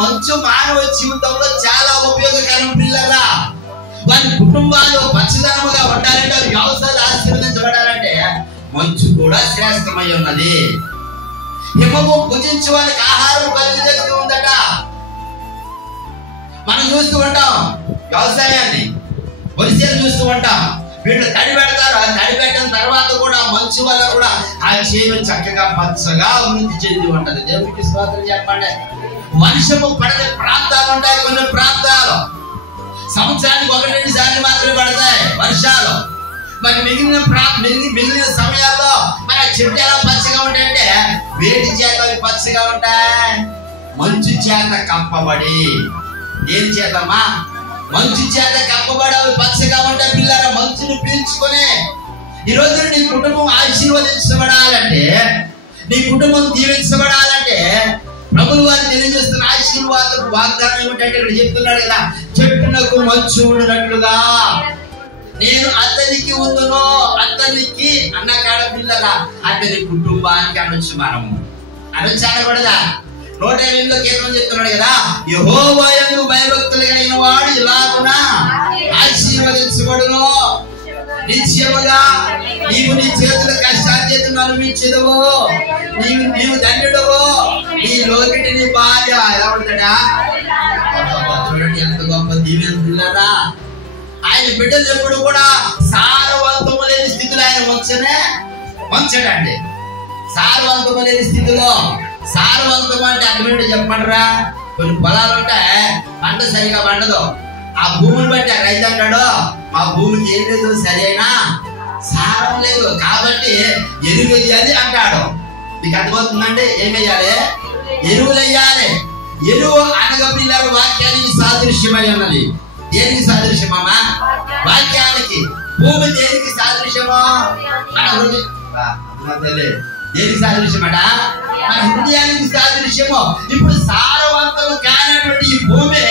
మంచు మానవ జీవితంలో చాలా ఉపయోగకరం పిల్లరా. వారి కుటుంబాలు పచ్చదనముగా ఉండాలంటే, వారి వ్యవసాయాలు ఆశీర్వదించబడాలంటే మంచు కూడా శ్రేష్టమై ఉన్నది. హిమము భుజించే వారికి ఆహారం కలిగేస్తూ ఉందట. మనం చూస్తూ ఉంటాం వ్యవసాయాన్ని, వరిసేలు చూస్తూ ఉంటాం. వీళ్ళు తడి పెడతారు. ఆ తడి పెట్టిన తర్వాత కూడా మంచు వల్ల కూడా ఆ చేను చక్కగా పచ్చగా అభివృద్ధి చెంది ఉంటది. దేవుడికి స్తోత్రం చెప్పండి. వర్షము పడే ప్రాంతాలు ఉంటాయి. కొన్ని ప్రాంతాలు సంవత్సరానికి 1-2 సార్లు మాత్రమే పడతాయి వర్షాలు. మరి మిగిలిన సమయాల్లో మన చెట్లు ఎలా పచ్చగా ఉంటాయంటే, వేడి చేత అవి పచ్చగా ఉంటాయి. మంచు చేత కప్పబడి. దేని చేతమ్మా? మంచు చేత కప్పబడి అవి పచ్చగా ఉంటాయి. పిల్లల మంచుని పీల్చుకొని ఈ రోజు నీ కుటుంబం ఆశీర్వదించబడాలంటే, నీ కుటుంబం దీవించబడాలంటే ప్రభువు వారు తెలియజేస్తున్న ఆశీర్వాదం వాగ్దానం ఏమిటంటే, ఇక్కడ చెప్తున్నాడు కదా, చెట్టునకు మంచు ఉన్నట్లుగా నేను అతనికి ఉందును. అతనికి అన్న కాడ పిల్లల అతని కుటుంబానికి అనొచ్చు. మనము అనొచ్చు అనకూడదా? 108లో కీర్తన చెప్తున్నాడు కదా, యెహోవా యందు భయభక్తులు కలిగిన వాడు ఇలాగున ఆశీర్వదించబడును. నిశ్చయముగా నీవు నీ చేతుల కష్టార్జితను అనుభవించదువు. నీవు ధన్యుడవు. నీ లోకిటి నీ భార్య ఎలా ఉంటాడా? చూడండి ఎంత గొప్ప దీవెన పిల్లరా. ఆయన బిడ్డలు ఎప్పుడు కూడా సారవంతము లేని స్థితిలో ఆయన వంచడండి. సారవంతము లేని స్థితిలో. సారవంతం అంటే అర్థమేంటో చెప్పండిరా. కొన్ని పొలాలు ఉంటాయి, పంట సరిగా పండదు. ఆ భూమిని బట్టి ఆ రైతు అంటాడు, మా భూమికి ఏం లేదు, సరైన సారం లేదు, కాబట్టి ఎరువు వేయాలి అంటాడు. మీకు అర్థమవుతుందండి? ఏం వేయాలి? ఎరువులు వేయాలి. ఎరువు అనగా పిల్లలు వాక్యానికి సాదృశ్యమై ఉన్నది. దేనికి సాదృశ్యమా? వాక్యానికి. భూమి దేనికి సాదృశ్యమో? మన హృదయం. దేనికి సాదృశ్యమట? మన హృదయానికి సాదృశ్యము. ఇప్పుడు సారవంతం కానటువంటి ఈ భూమి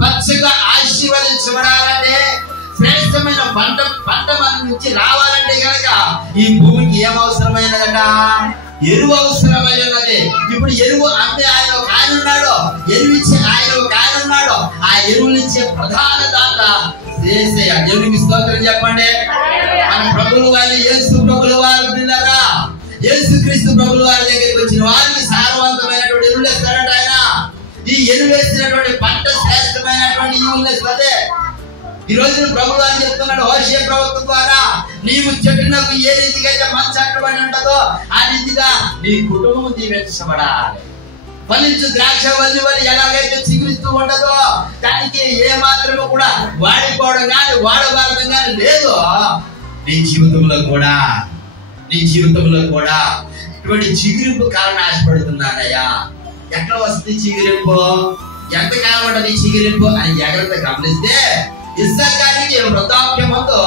పచ్చగా ఆశీర్వదించబడాలంటే, శ్రేష్టమైన పంట మన నుంచి రావాలంటే కనుక ఈ భూమికి ఏం అవసరమైనదట? ఎరువు అవసరమై ఉన్నది. ఇప్పుడు ఎరువు అమ్మే ఆయన ఒక ఆయన ఉన్నాడు, ఎరువు ఇచ్చే ఆయన ఒక ఆయన ఉన్నాడు. ఆ ఎరువులు ఇచ్చే ప్రధాన దాత యేసయ్య. దేవునికి స్తోత్రం చెప్పండి. మన ప్రభువు వారి యేసు ప్రభుల వారు పిల్లరా, యేసుక్రీస్తు ప్రభుల వారి దగ్గరికి వచ్చిన వారికి సారవంతమైనటువంటి ఎరువులు ఇస్తాడట ఆయన. ఈ ఎరువు వేసినటువంటి పంట శ్రేష్టమైనటువంటి ఎరువులు ఇస్తాడే. ఈ రోజు ప్రభువు అని చెప్తున్నాడు హోషేయ ప్రవక్త ద్వారా, నీవు చెట్టునకు ఏ రీతిగా అయితే మంచు అట్టుబడి ఉంటుందో ఆ రీతిగా నీ కుటుంబం దీవించబడాలి. ఫలించు ద్రాక్ష వల్లి వల్ల ఎలాగైతే చిగురిస్తూ ఉండదో, దానికి ఏ మాత్రము కూడా వాడిపోవడం కానీ వాడబారడం కానీ లేదు. నీ జీవితంలో కూడా ఇటువంటి చిగురింపు కాలం ఆశపడుతున్నానయ్యా. ఎట్లా వస్తుంది చిగురింపు? ఎంతకాలం ఉంటుంది చిగురింపు అని జాగ్రత్త గమనిస్తే, ఇస్సాకారికి వృద్ధాప్యమంతో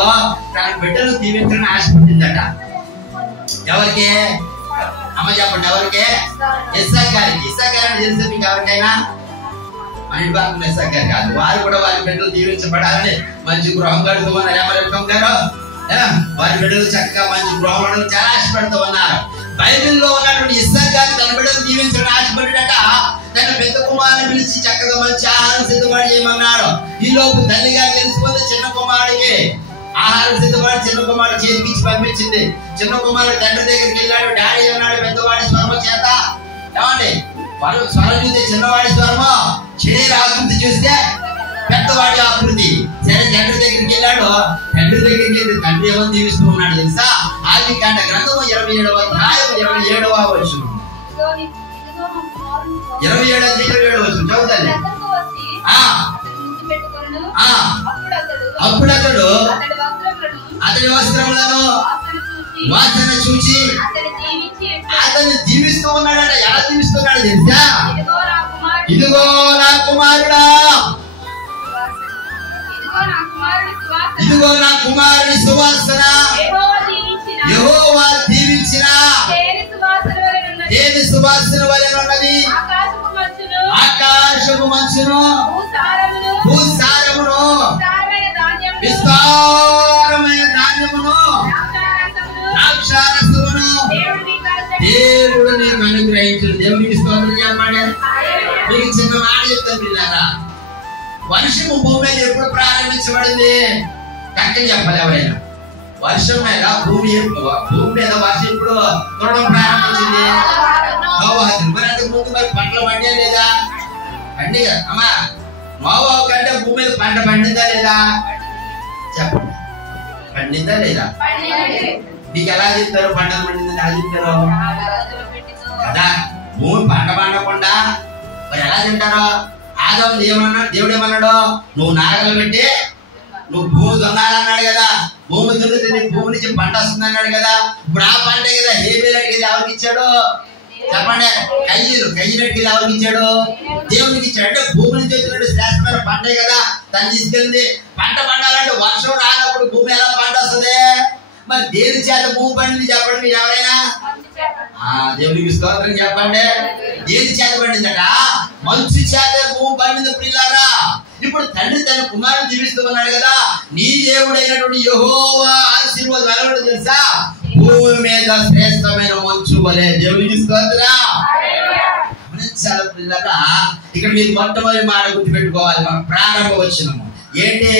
తన బిడ్డలు దీవించాలని ఆశపడిందట. ఎవరికి? అమ్మ చెప్పండి, ఎవరికి? ఇస్సాకారికి. ఇస్సాకారిని తెలిసి మీకు ఎవరికైనా? మన ఇంటి పక్కన ఇస్సాకారు కాదు. వారు కూడా వారి బిడ్డలు దీవించబడాలని మంచి గృహం కడుతూ ఉన్నారు. ఏమరెక్కం గారు వారి బిడ్డలు చక్కగా మంచి గృహం చాలా ఆశపడుతూ ఉన్నారు. బైబిల్లో ఉన్నటువంటి ఇస్సాకారు తన బిడ్డలు దీవించడం ఆశపడినట. తన పెద్ద కుమారుని పిలిచి చక్కగా మంచి ఆహారం సిద్ధపడి చేయమన్నాడు. ఈ లోపు తల్లిగా తెలిసిపోతే చిన్న కుమారుడికి ఆహారం సిద్ధపడి చిన్న కుమారుడు చేతికిచ్చి పంపించింది. చిన్న కుమారుడు తండ్రి దగ్గరికి వెళ్ళాడు. డాడీ అన్నాడు పెద్దవాడి స్వరము చేత. ఏమండి వాళ్ళు స్వరం చూస్తే చిన్నవాడి స్వరము, శరీర ఆకృతి చూస్తే పెద్దవాడి ఆకృతి. సరే తండ్రి దగ్గరికి వెళ్ళాడు. తండ్రి దగ్గరికి వెళ్ళి తండ్రి ఏమని దీవిస్తూ ఉన్నాడు తెలుసా? ఆదికాండ గ్రంథము 27వ అధ్యాయం 27వ వచనం. 27 వచనం చదువుతాను. అప్పుడు అతడు అతని వస్త్రములను వాసన చూచి అతన్ని దీవిస్తూ ఉన్నాడట. ఎలా దీవిస్తున్నాడు తెలుసా? ఇదిగో నా కుమారుడా, ఇదిగో నా కుమారుని సువాసన, యెహోవా దీవించిన దేని సువాసన వలె ఉన్నది. ఆకాశపు మంచును, భూసారమును, విస్తారమైన ధాన్యమును, ద్రాక్షారసమును దేవుడు నీకు అనుగ్రహించిన. దేవునికి స్తోత్రం చెప్పండి. మీకు చిన్న మాట చెప్తాను పిల్లారా, వర్షము భూమి మీద ఎప్పుడు ప్రారంభించబడింది? కరెక్ట్గా చెప్పాలి ఎవరైనా. వర్షం మీద భూమి మీద వర్షం ఎప్పుడు కురవడం ప్రారంభించింది? మరి అంతకు ముందు మరి పంటలు పండే లేదా? పండి అమ్మా, నోవా కంటే భూమి మీద పంట పండిందా లేదా? చెప్పండి, పండిందా లేదా? నీకు ఎలా చెప్తారు పంట పండిందని? ఎలా చెప్తారు కదా? భూమి పంట పండకుండా మరి ఎలా తింటారో? ఆదాము ఏమన్నాడు? దేవుడు ఏమన్నాడు? నువ్వు నాగలు పెట్టి నువ్వు భూమి దొంగాలన్నాడు కదా, భూమి దున్నితే నీ భూమి నుంచి పంట వస్తుంది అన్నాడు కదా. ఇప్పుడు ఆ పంటే కదా హేబేలు అడిగేది ఎవరికి ఇచ్చాడు? చెప్పండి. కయ్యను అడిగేది ఎవరికి ఇచ్చాడు? దేవునికి ఇచ్చాడు. అంటే భూమి నుంచి వచ్చినట్టు శ్రేష్టమైన పంటే కదా తను తీసుకెళ్ళింది. పంట పండాలంటే వర్షం రానప్పుడు భూమి ఎలా పంట వస్తుంది? మరి దేని చేత భూమి పండింది చెప్పండి మీరు ఎవరైనా? దేవునికి స్తోత్రం చెప్పండి. దేని చేత పండిందట? మంచు చేత భూమి పండింది పిల్లారా. ఇప్పుడు తండ్రి తన కుమారుని దీవిస్తూ ఉన్నాడు కదా, నీ దేవుడైనటువంటి యెహోవా ఆశీర్వాదం ఎలా ఉంటుందో తెలుసా? భూమి మీద శ్రేష్టమైన మంచు వలె. దేవునికి స్తోత్రం. గమనించాలి పిల్లరా, ఇక్కడ మీరు మొట్టమొదటి మాట గుర్తుపెట్టుకోవాలి. మన ప్రారంభ వచనము ఏంటి?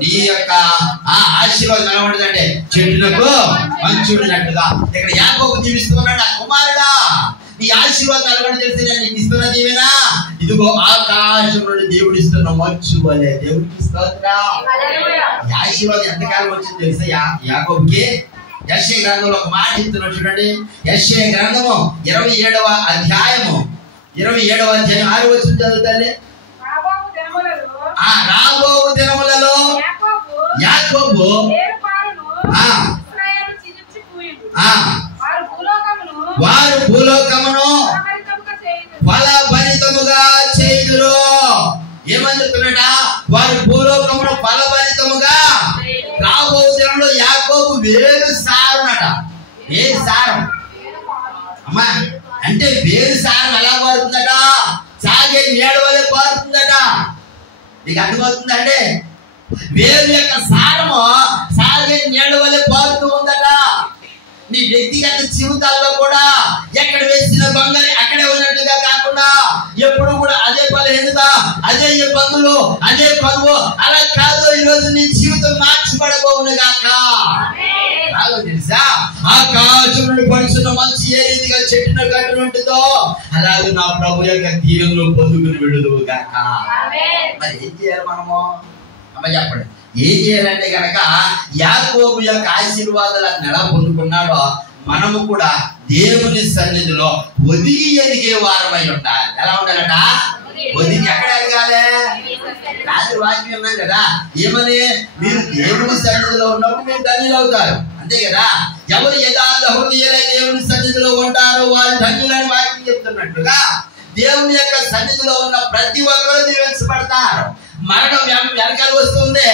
నీ యొక్క ఆశీర్వాదం ఎలా ఉంటుందంటే చెట్టులకు మంచు ఉండినట్టుగా. ఇక్కడ యాకోబు దీవిస్తూ ఉన్నాడు, ఆ కుమారుడా నీ ఆశీర్వాదం ఎలా తెలిసి నేను నీకు ఇస్తున్న దీవెనా ఇదిగో ఆకాశం నుండి దేవుడు ఇస్తున్న మంచు వలె. దేవుడికి స్తోత్రం. ఈ ఆశీర్వాదం ఎంతకాలం వచ్చింది తెలుసా యాకోబుకి? యెషయా గ్రంథంలో ఒక మాట ఇస్తున్నాడు చూడండి. యెషయా గ్రంథము 27వ అధ్యాయము 6వ వచనం చదువుతాలే. రాబో దినములలో యాకోబు వారు భూలోకమును ఫలభరితముగా చేయుదురు. ఏమని చెప్తున్నట? వారు భూలోకమును ఫలభరితముగా. రాబో దినంలో యాకోబు వేరు సారునట. వేరు సారం అమ్మా అంటే వేరు సారం ఎలా పారుతుందట? సాగే నీడ వలె పారుతుందట. నీకు అర్థమవుతుందంటే వేరు యొక్క సారము సాగే నీడ వలె పారుతూ ఉందట. నీ వ్యక్తిగత జీవితాల్లో కూడా ఎక్కడ వేసిన బంగారు అక్కడే ఉన్నట్టుగా కాకుండా ఎప్పుడు కూడా అదే బలహీనత, అదే ఇబ్బందులు, అదే పనువు అలా కాదు. ఈరోజు నీ జీవితం మార్చిపడబోవును గాక. కాదు తెలుసా? ఆకాశం నుండి పడుతున్న మంచి ఏ రీతిగా చెట్టున గట్టు ఉంటుందో అలాగే నా ప్రభు యొక్క దీవెనలో పొందుకుని విడుదువు గాక. మరి ఏం చేయాలి మనము? అమ్మ చెప్పండి. ఏం చేయాలంటే గనక యాకోబు యొక్క ఆశీర్వాదాలను ఎలా పొందుకున్నాడో మనము కూడా దేవుని సన్నిధిలో ఒదిగి ఎదిగే వారమై ఉండాలి. ఎలా ఉండాలట? ఒదిగి. ఎక్కడ ఎదగాలి? రాత్రి వాక్యం ఉన్నాం కదా, ఏమని? మీరు దేవుని సన్నిధిలో ఉన్నప్పుడు మీరు ధన్యులు అవుతారు. అంతే కదా? ఎవరు యథార్థ హృదయులై దేవుని సన్నిధిలో ఉంటారో వారు ధన్యులని వాక్యం చెప్తున్నట్టుగా దేవుని యొక్క సన్నిధిలో ఉన్న ప్రతి ఒక్కరూ దీవించబడతారు. మరణం వెనకాల వస్తుంది.